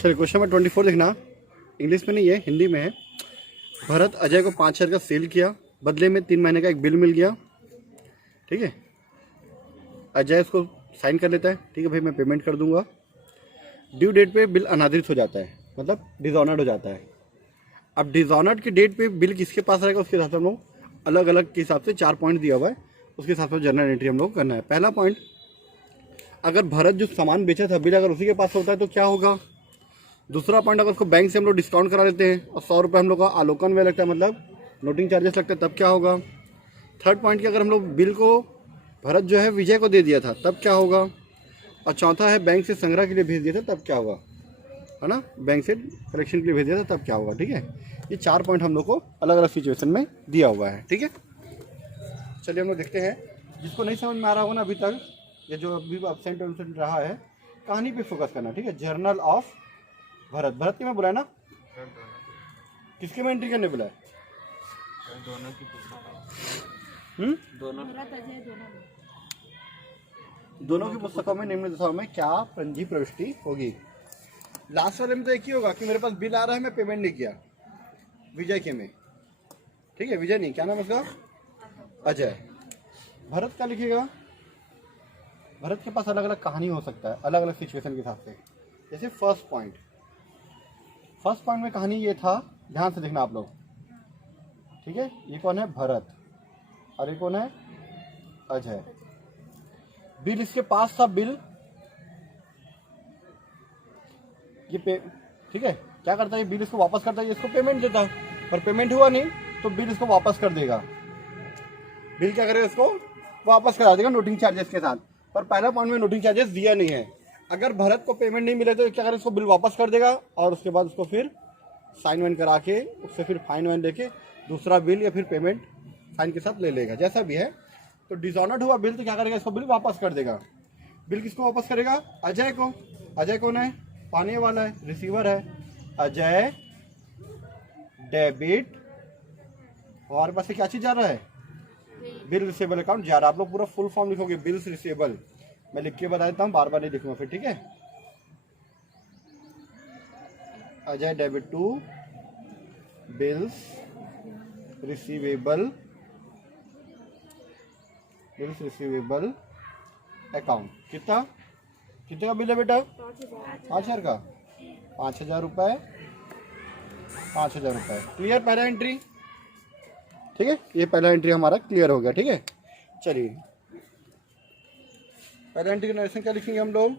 चलिए question number 24 देखना। English में नहीं है, हिंदी में है। भरत अजय को 5,000 का सेल किया, बदले में 3 महीने का एक बिल मिल गया। ठीक है, अजय उसको साइन कर लेता है। ठीक है भाई, मैं पेमेंट कर दूंगा। ड्यू डेट पे बिल अनादृत हो जाता है, मतलब डिसऑनर्ड हो जाता है। अब डिसऑनर्ड की डेट पे बिल किसके पास रहेगा, उसके हिसाब से हम लोग अलग अलग के हिसाब से 4 पॉइंट दिया हुआ है, उसके हिसाब से जर्नल एंट्री हम लोग करना है। पहला पॉइंट, अगर भरत जो सामान बेचा था बिल अगर उसी के पास होता है तो क्या होगा। दूसरा पॉइंट, अगर उसको बैंक से हम लोग डिस्काउंट करा लेते हैं और 100 रुपये हम लोग का आलोकन में लगता है, मतलब नोटिंग चार्जेस लगता है, तब क्या होगा। थर्ड पॉइंट की, अगर हम लोग बिल को भरत जो है विजय को दे दिया था तब क्या होगा। और चौथा है, बैंक से संग्रह के लिए भेज दिया था तब क्या होगा, है ना, बैंक से कलेक्शन के लिए भेज दिया था तब क्या होगा। ठीक है, ये 4 पॉइंट हम लोग को अलग अलग सिचुएशन में दिया हुआ है। ठीक है, चलिए हम लोग देखते हैं। जिसको नहीं समझ में आ रहा होगा ना अभी तक, ये जो अभी एब्सेंट रहा है, कहानी पे फोकस करना। ठीक है, जर्नल ऑफ भरत, भरत की मैं बुलाया ना, किसके में एंट्री करने बुलाया, दोनों की दोनों की पुस्तकों में निम्न दिशाओं में क्या पंजी प्रविष्टि होगी। लास्ट वाले में तो एक ही होगा कि मेरे पास बिल आ रहा है, मैं पेमेंट नहीं किया, विजय के में। ठीक है, विजय नहीं, क्या नाम है उसका, अजय। भरत क्या लिखेगा, भरत के पास अलग अलग कहानी हो सकता है, अलग अलग सिचुएशन के हिसाब से। जैसे फर्स्ट पॉइंट में कहानी ये था, ध्यान से देखना आप लोग। ठीक है, ये कौन है, भरत, और ये कौन है, अजय। बिल इसके पास था, बिल ये ठीक है, क्या करता है, बिल इसको वापस करता है, इसको पेमेंट देता, पर पेमेंट हुआ नहीं तो बिल इसको वापस कर देगा। बिल क्या करेगा, इसको वापस करा देगा नोटिंग चार्जेस के साथ। पर पहला पॉइंट में नोटिंग चार्जेस दिया नहीं है। अगर भरत को पेमेंट नहीं मिले तो क्या करेगा, इसको बिल वापस कर देगा और उसके बाद उसको फिर साइन वाइन करा के उससे फिर फाइन वाइन लेके दूसरा बिल या फिर पेमेंट फाइन के साथ ले लेगा, जैसा भी है। तो डिसऑनर्ड हुआ बिल तो क्या करेगा, इसको बिल वापस कर देगा। बिल किसको वापस करेगा, अजय को। अजय कौन है, पाने वाला है, रिसीवर है। अजय डेबिट, हमारे पास से क्या चीज जा रहा है, बिल रिसीवेबल अकाउंट जा रहा है। आप लोग पूरा फुल फॉर्म लिखोगे, बिल्स रिसीवेबल, मैं लिख के बता देता हूँ, बार बार नहीं लिखूंगा फिर। ठीक है, Ajay debit to bills receivable, bills receivable account. कितना का बिल है बेटा, 5,000 का, 5,000 रुपये, 5,000 रुपये। क्लियर, पहला एंट्री। ठीक है, ये पहला एंट्री हमारा क्लियर हो गया। ठीक है, चलिए पहला एंट्री का नरेशन क्या लिखेंगे हम लोग,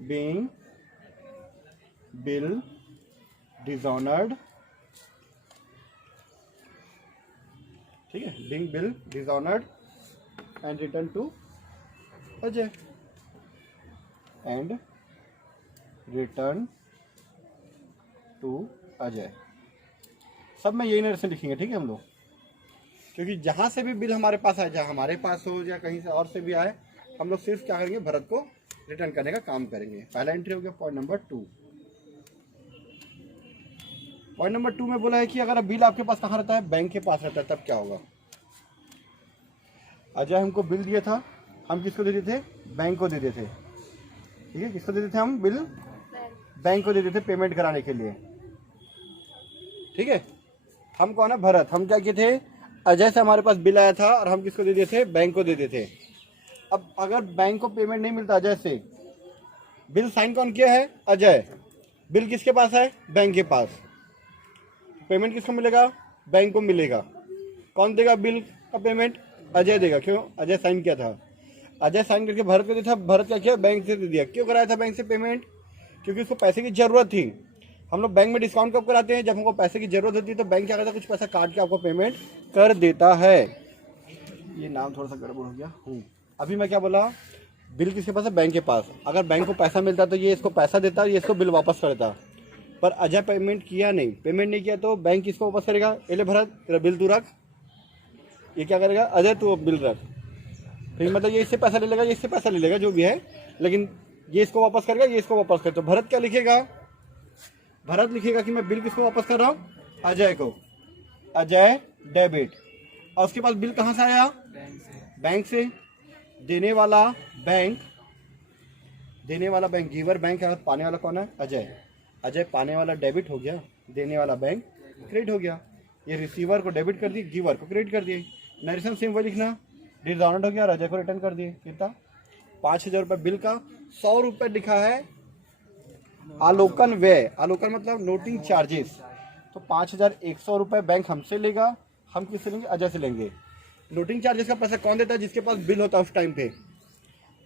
बीइंग बिल डिसऑनर्ड। ठीक है, being bill dishonoured and return to Ajay, and return to Ajay. सब में यही नरेशन लिखेंगे। ठीक है, हम लोग, क्योंकि जहाँ से भी बिल हमारे पास आए, चाहे हमारे पास हो या कहीं से और से भी आए, हम लोग सिर्फ क्या करेंगे, भरत को रिटर्न करने का काम करेंगे। पहला एंट्री हो गया। पॉइंट नंबर 2, पॉइंट नंबर 2 में बोला है कि अगर बिल आपके पास कहाँ रहता है, बैंक के पास रहता है, तब क्या होगा। अजय हमको बिल दिया था, हम किसको दे देते थे, बैंक को दे देते थे। ठीक है, किसको दे देते थे हम बिल, बैंक को दे देते पेमेंट कराने के लिए। ठीक है, हम कौन है, भरत। हम क्या किए थे, अजय से हमारे पास बिल आया था और हम किसको दे दिए थे, बैंक को दे दिए थे। अब अगर बैंक को पेमेंट नहीं मिलता अजय से, बिल साइन कौन किया है, अजय, बिल किसके पास है, बैंक के पास, पेमेंट किसको मिलेगा, बैंक को मिलेगा। कौन देगा बिल का पेमेंट, अजय देगा। क्यों, अजय साइन किया था, अजय साइन करके भरत को दिया था, भरत क्या किया, बैंक से दे दिया। क्यों कराया था बैंक से पेमेंट, क्योंकि उसको पैसे की जरूरत थी। हम लोग बैंक में डिस्काउंट कब कराते हैं, जब हमको पैसे की जरूरत होती है, तो बैंक क्या करता है, कुछ पैसा काट के आपको पेमेंट कर देता है। ये नाम थोड़ा सा गड़बड़ हो गया। अभी मैं क्या बोला, बिल किसके पास है, बैंक के पास। अगर बैंक को पैसा मिलता तो ये इसको पैसा देता, ये इसको बिल वापस करता। पर अजय पेमेंट किया नहीं, पेमेंट नहीं किया तो बैंक किसको वापस करेगा, एले भरत तेरा बिल तू रख। ये क्या करेगा, अजय तू बिल रख। फिर मतलब ये इससे पैसा ले लेगा, ये इससे पैसा ले लेगा, जो भी है, लेकिन ये इसको वापस करेगा, ये इसको वापस करेगा। तो भरत क्या लिखेगा, भरत लिखेगा कि मैं बिल किसको वापस कर रहा हूँ, अजय को। अजय डेबिट, और उसके पास बिल कहाँ से आया, बैंक से। देने वाला बैंक, देने वाला बैंक गिवर बैंक है और पाने वाला कौन है? अजय। अजय पाने वाला डेबिट हो गया, देने वाला बैंक क्रेडिट हो गया। ये रिसीवर को डेबिट कर दिए, गिवर को क्रेडिट कर दिए। नरेशन सेम वही लिखना, डिसऑनर्ड हो गया और अजय को रिटर्न कर दिए। कितना? 5,000 रुपये बिल का 100 रुपये लिखा है आलोकन व्यय। आलोकन मतलब नोटिंग चार्जेस। तो 5,100 रुपये बैंक हमसे लेगा, हम किससे लेंगे? अजय से लेंगे। नोटिंग चार्जेस का पैसा कौन देता है? जिसके पास बिल होता है उस टाइम पे।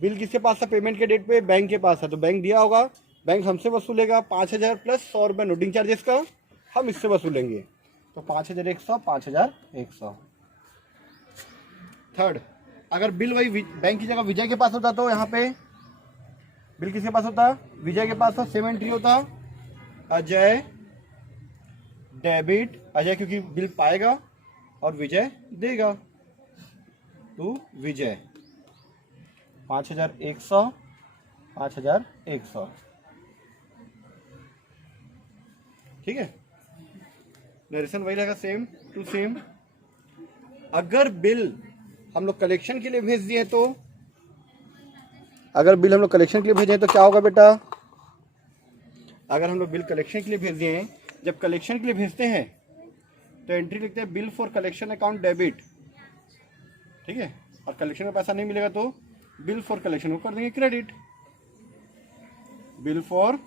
बिल किसके पास था पेमेंट के डेट पे? बैंक के पास है, तो बैंक दिया होगा, बैंक हमसे वसूलेगा 5,000 प्लस 100 रुपये नोटिंग चार्जेस का हम इससे वसूलेंगे। तो 5,100, 5,100। थर्ड, अगर बिल वही बैंक की जगह विजय के पास होता तो यहाँ पे बिल किसके पास होता? विजय के पास। तो सेम एंट्री होता अजय डेबिट, अजय क्योंकि बिल पाएगा और विजय देगा, तो विजय 5,100, 5,100। ठीक है, नरेशन वही रहेगा, सेम टू सेम। अगर बिल हम लोग कलेक्शन के लिए भेज दिए तो, अगर बिल हम लोग कलेक्शन के लिए भेजे तो क्या होगा बेटा? अगर हम लोग बिल कलेक्शन के लिए भेज दिए हैं, जब कलेक्शन के लिए भेजते हैं तो एंट्री लिखते हैं bill for collection account debit. ठीक है, और कलेक्शन में पैसा नहीं मिलेगा तो बिल फॉर कलेक्शन को कर देंगे credit. Bill for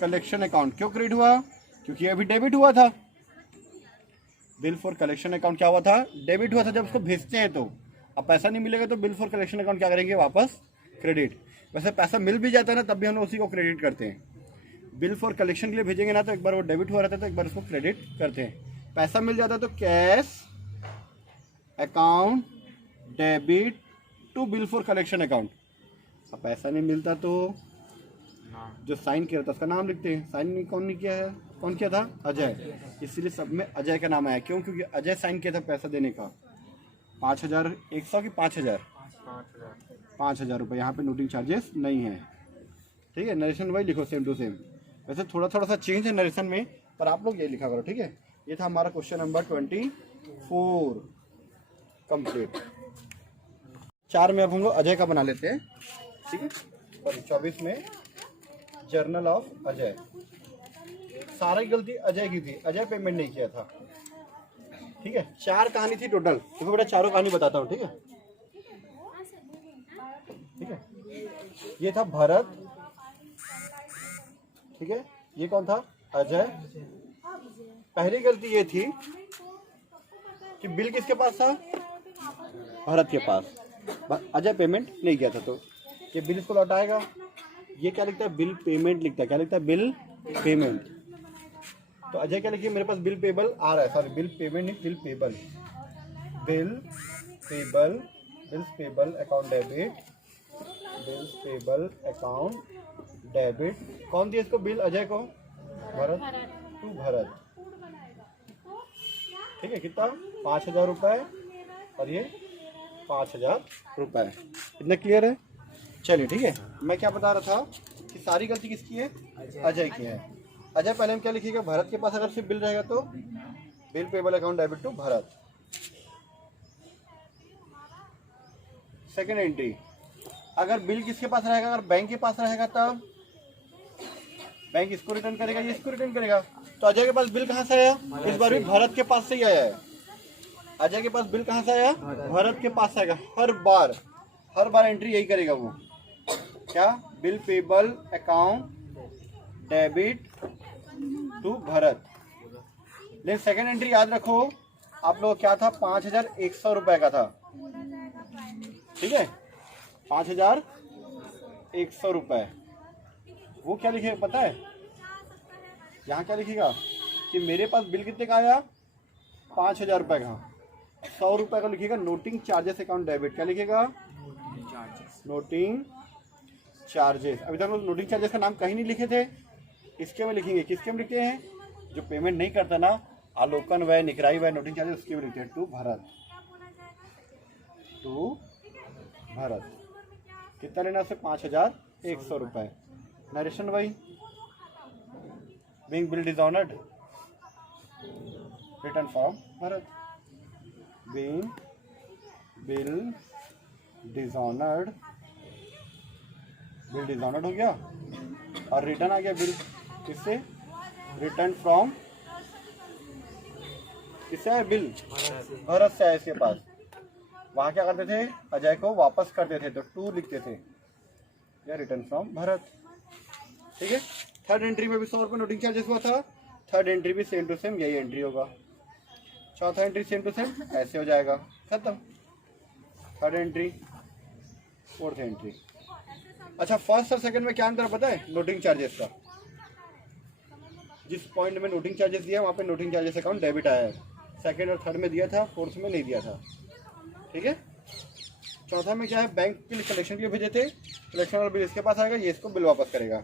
collection account क्यों क्रेडिट हुआ? क्योंकि अभी डेबिट हुआ था। बिल फॉर कलेक्शन अकाउंट क्या हुआ था? डेबिट हुआ था जब उसको भेजते हैं तो। अब पैसा नहीं मिलेगा तो बिल फॉर कलेक्शन अकाउंट क्या करेंगे? वापस क्रेडिट। वैसे पैसा मिल भी जाता है ना, तब भी हम लोग उसी को क्रेडिट करते हैं। बिल फॉर कलेक्शन के लिए भेजेंगे ना, तो एक बार वो डेबिट हुआ रहता है तो एक बार उसको क्रेडिट करते हैं। पैसा मिल जाता है तो cash account debit to bill for collection account. अब पैसा नहीं मिलता तो जो साइन किया था उसका नाम लिखते हैं। साइन कौन नहीं किया है? कौन किया था? अजय। इसीलिए सब में अजय का नाम आया। क्यों? क्योंकि अजय साइन किया था पैसा देने का। 5,100 की 5,000? 5,000 रुपये। यहाँ पे नोटिंग चार्जेस नहीं है। ठीक है, नरेशन वही लिखो सेम टू सेम। वैसे थोड़ा थोड़ा सा चेंज है नरेशन में, पर आप लोग ये लिखा करो। ठीक है, ये था हमारा क्वेश्चन नंबर 24 कंप्लीट। 4 में अब हम लोग अजय का बना लेते हैं। ठीक है, और 24 में जर्नल ऑफ अजय। सारी गलती अजय की थी, अजय पेमेंट नहीं किया था। ठीक है, 4 कहानी थी टोटल। देखो बेटा, चारों कहानी बताता हूँ। ठीक है, ठीक है, ये था भरत। ठीक है, ये कौन था? अजय। पहली गलती ये थी कि बिल किसके पास था? भरत के पास। अजय पेमेंट नहीं किया था, तो ये बिल इसको लौटाएगा। ये क्या लिखता है? बिल पेमेंट लिखता है। क्या लिखता है? Bill payment. तो अजय क्या लिखिए? मेरे पास बिल पेबल आ रहा है, सॉरी बिल पेमेंट नहीं, bill payable. Bill payable, bills payable account debit, bills payable account debit. कौन दिया इसको बिल? अजय को। भरत टू भरत। ठीक है, कितना? 5,000 रुपये और ये 5,000 रुपये। इतना क्लियर है? चलिए, ठीक है, मैं क्या बता रहा था कि सारी गलती किसकी है? अजय की है। अजय पहले हम क्या लिखिएगा? भरत के पास अगर सिर्फ बिल रहेगा तो bill payable account debit to Bharat. Second entry, अगर बिल किसके पास रहेगा? अगर बैंक के पास रहेगा तब बैंक इसको रिटर्न करेगा, ये इसको रिटर्न करेगा। तो अजय के पास बिल कहाँ से आया? इस बार भी भरत के पास से ही आया है। अजय के पास बिल कहाँ से आया? भरत के पास आएगा। हर बार एंट्री यही करेगा वो। क्या? Bill payable account debit to Bharat. लेकिन सेकेंड एंट्री याद रखो आप लोग, क्या था? 5,100 रुपये का था। ठीक है, 5,100 रुपये। वो क्या लिखेगा पता है? यहाँ क्या लिखेगा कि मेरे पास बिल कितने का आया? 5,000 रुपये का। 100 रुपये का लिखेगा नोटिंग चार्जेस अकाउंट डेबिट। क्या लिखेगा? Noting charges. अभी तक हम नोटिंग चार्जेस का नाम कहीं नहीं लिखे थे, इसके में लिखेंगे। किसके में लिखते हैं? जो पेमेंट नहीं करता ना, आलोकन व्यय, निकराई व्यय, नोटिंग चार्जेस, उसके में लिखते हैं टू भरत। टू भरत। कितना लेना उससे? 5,100 रुपये। नरेशन भाई, being bill dishonoured, return from Bharat. Being bill dishonoured, bill dishonoured हो गया और रिटर्न आ गया बिल किससे, रिटर्न फ्रॉम, किससे आया बिल, भरत से आया इसके पास। वहाँ क्या करते थे, अजय को वापस करते थे तो टू लिखते थे, या रिटर्न फ्रॉम भरत। ठीक है, थर्ड एंट्री में भी 100 रुपये नोटिंग चार्जेस हुआ था, थर्ड एंट्री भी सेम टू सेम यही एंट्री होगा, चौथा एंट्री सेम टू सेम ऐसे हो जाएगा, खत्म। Third entry, fourth entry. अच्छा, फर्स्ट और सेकंड में क्या अंतर पता है नोटिंग चार्जेस का, जिस पॉइंट में नोटिंग चार्जेस दिया वहाँ पे नोटिंग चार्जेस अकाउंट डेबिट आया है, सेकंड और थर्ड में दिया था, फोर्थ में नहीं दिया था। ठीक है, चौथा में क्या है, बैंक के लिए कलेक्शन के लिए भेजे थे, कलेक्शन वाला बिल इसके पास आएगा, ये इसको बिल वापस करेगा।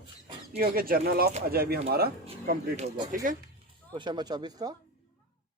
ये हो गया जर्नल ऑफ अजय भी हमारा कंप्लीट हो गया। ठीक है, क्वेश्चन नंबर 24 का